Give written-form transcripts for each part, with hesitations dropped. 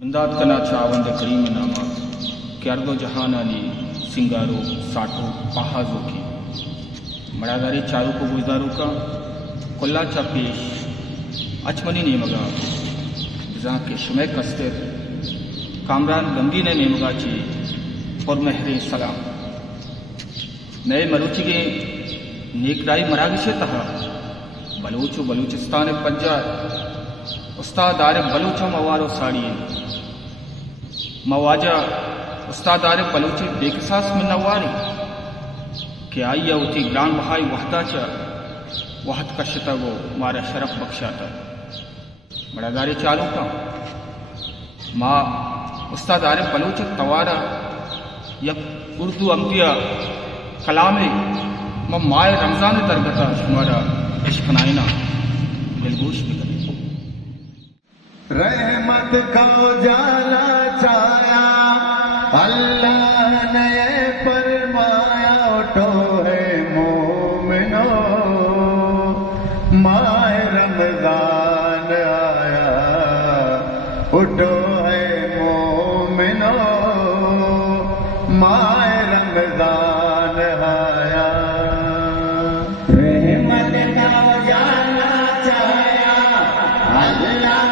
امداد کنا چاوند کریم نامہ کردو جہان علی سنگارو ساٹو پہازو کی مڑاداری چارو کو گزارو کا کلا چا پیش اچمنی نیمگا جزاں کے شمع کستر کامران گنگی نے نیمگا چی پر مہر سلام نئے مروچی کے نیکرائی مراگش تہا بلوچو بلوچستان پنجاب استاد عارف بلوچو موارو ساڑی مواجہ استاد عارف بلوچی بیکساس میں نواری کہ آئیا اتی گران بہائی وحدہ چا وحد کا شتا وہ مارا شرف بخشاتا بڑا داری چالوں کا ماں استاد عارف بلوچ توارا یک اردو امدیہ کلامی مائے رمضان درگتا شمارا عشق نائنا دلگوش بھی کریں رحمت کا اجالا چھایا اللہ نے فرمایا اٹھو ہے مومنو ماہ رمضان آیا اٹھو ہے مومنو ماہ رمضان آیا رحمت کا اجالا چھایا اللہ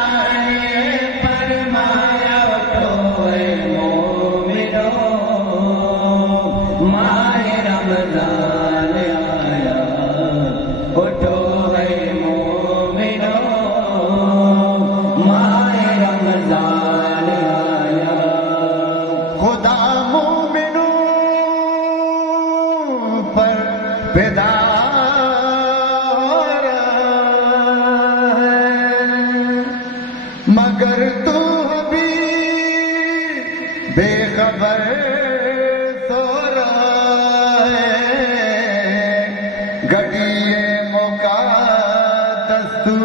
مگر تو ابھی بے خبر سو رہا ہے گھڑیے مقدس تو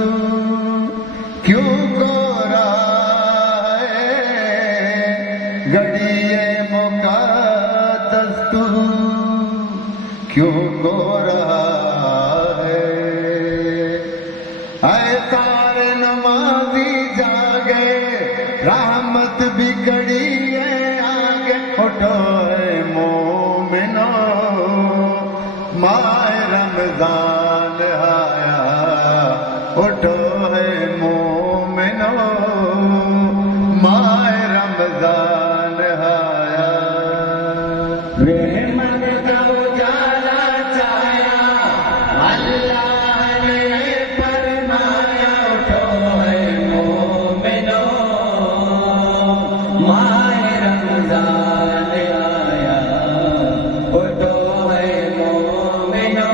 کیوں کو رہا ہے گھڑیے مقدس تو کیوں کو رہا ہے اے سارے نمازی جاگے رحمت بھی کڑی ہے آگے اٹھو ہے مومنو ماہ رمضان آیا اٹھو ہے مومنو ماہ رمضان آیا رحمت کا اجالا چھایا اللہ نے فرمایا اٹھو ہے مومنو ماہ رمضان آیا اٹھو ہے مومنو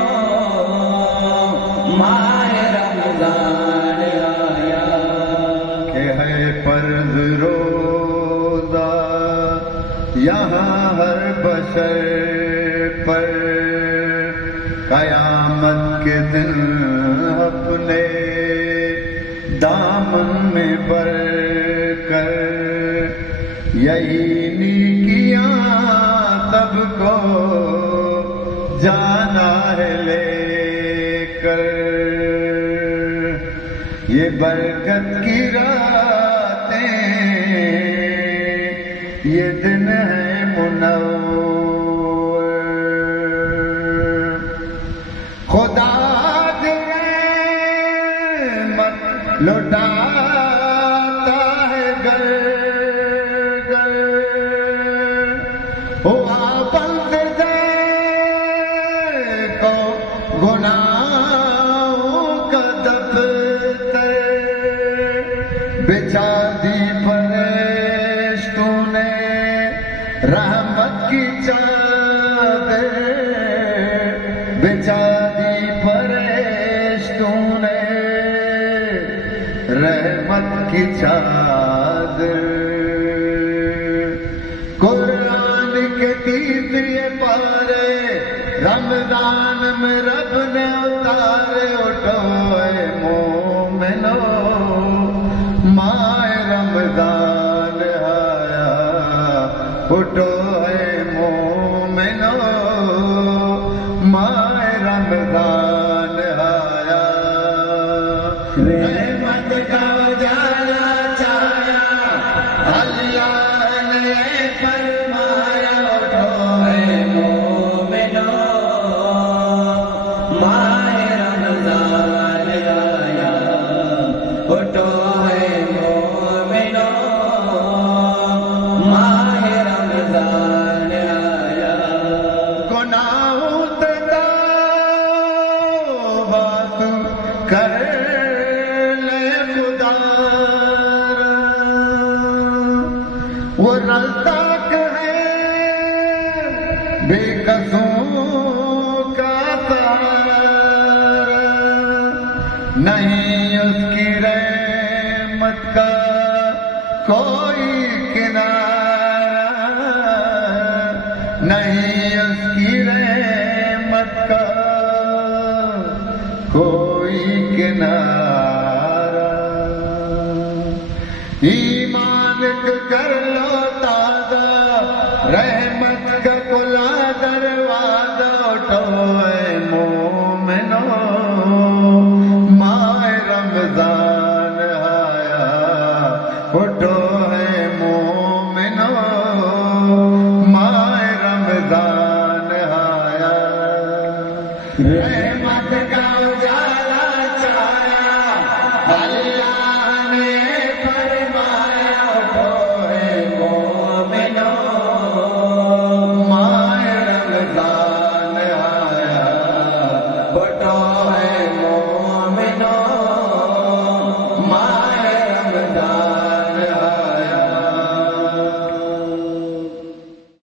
ماہ رمضان آیا کہ ہے فرض روزہ یہاں ہر بشر پر قیامت کے دن اپنے دامن میں بھر کر یہی نیکیاں سب کو جانا ہے لے کر یہ برکت کی راتیں یہ دن ہے منور خدا رحمت لوٹاتا ہے گھر گھر ہوا بند کو گناہوں کا دفتر بچا دی فرشتوں نے رحمت کی چادر بچا دی فرشتوں نے رحمت کی چادر قرآن کے تیسرے پارے رمضان میں رب نے اتارے اٹھو اے مومنو ماہ رمضان آیا اٹھو اے مومنو ماہ رمضان آیا رحمت کا اجالا چھایا وہ رزاق ہے بے قصوں کا تارا، نہیں اس کی رحمت کا کوئی کنارہ، نہیں اس کی رحمت کا کوئی کنارہ۔ ایمان کر لو تازہ، رحمت کا کھلا دروازہ، اٹھو اے مومنو، ماہ رمضان آیا، اٹھو اے مومنو، ماہ رمضان آیا۔